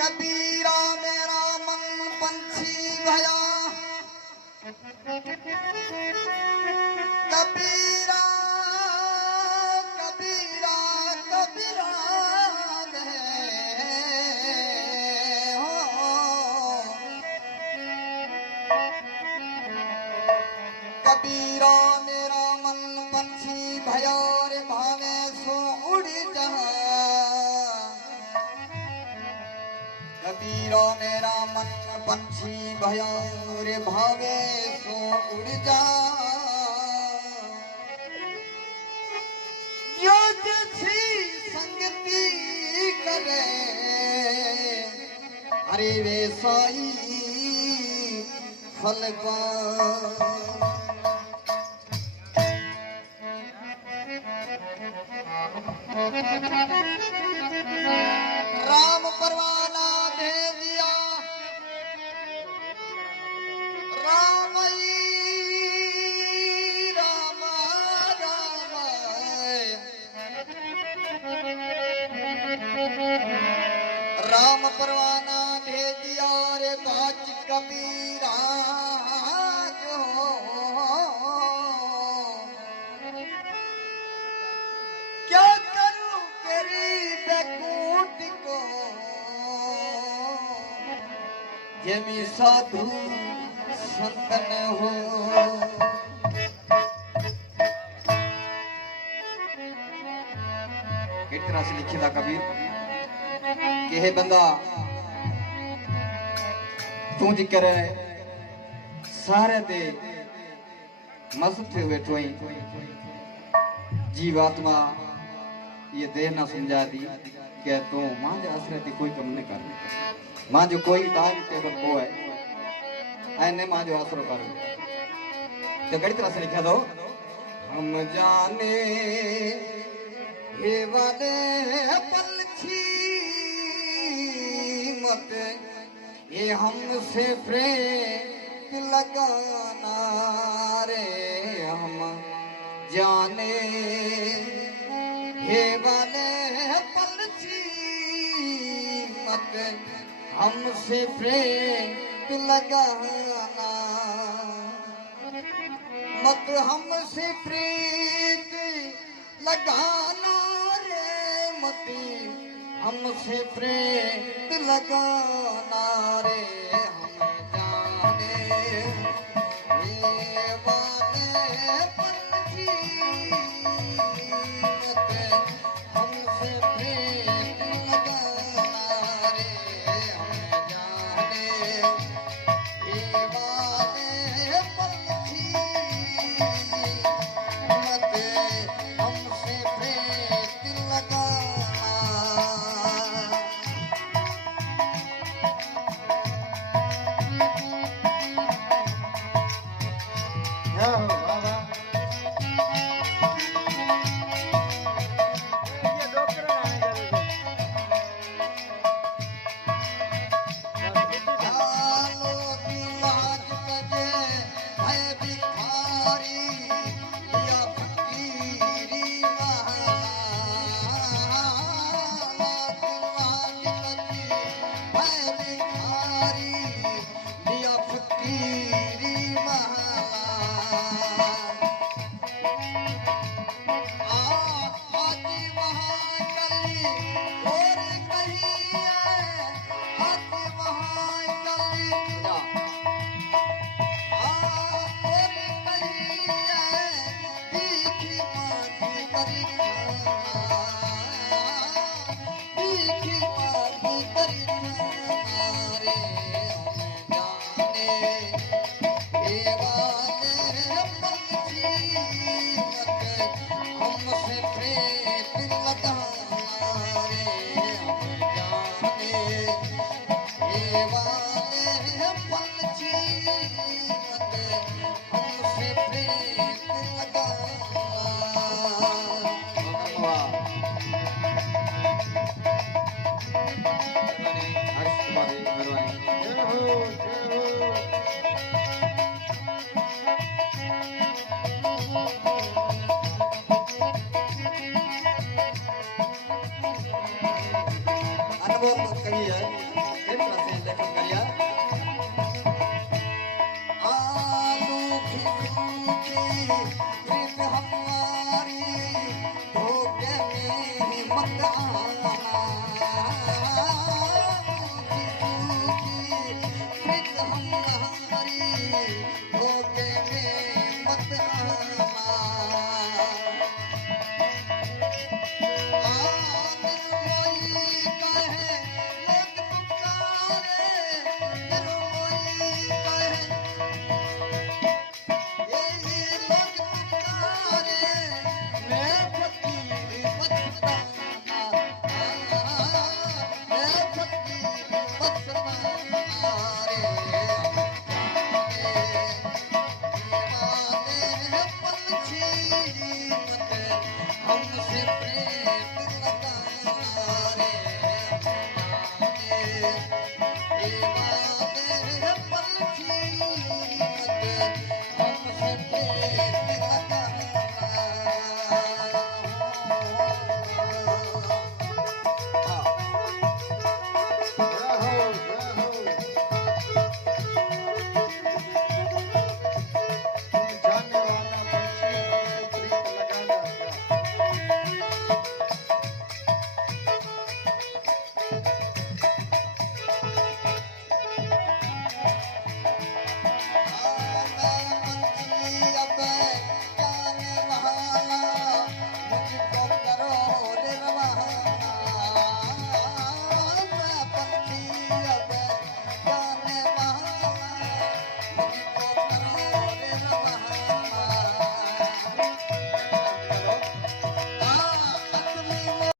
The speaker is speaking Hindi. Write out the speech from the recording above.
कबीरा मेरा मन पंछी भया, कबीरा कबीरा कबीरा हो। कबीरा मेरा मन पंछी भया रे भावे सो उड़ जा। कबीरा मेरा मन पंछी भया रे भावे सो उड़ जा। जो जैसी संगति करे अरे वे साई फल का। राम परवाना दे दिया राम राम राम। राम परवाना दे दिया रे बाज कबीरा जो। क्या करूं तेरी बेकूट को जमी साधु संतन हो। किस तरह से लिखे था कबीर कि हे बंदा तू जिक्र सारे ते मस्त थे बैठो ही जीवात्मा ये देह ना समझा दी कि तू मां जे आश्रय थी कोई कम नहीं कर मां जो कोई दान टेबल को है ऐने मां जो आसरो कर। तो कड़ी तरह से लिखा दो हम जाने हे वाले पलछी मत ये हमसे प्रेम लगाना रे। हम जाने हे वाले पलछी मत हमसे प्रेम लगाना। मत हमसे प्रीत लगाना रे मत हमसे प्रेम लगाना रे। हम जाने ये वाले पंछी मत हमसे प्रेम लगाना रे। हम जाने ये वाले पंछी मत हमसे प्रेम लगाना। हमसे प्रेम लगाना रे। अनमोल कवि है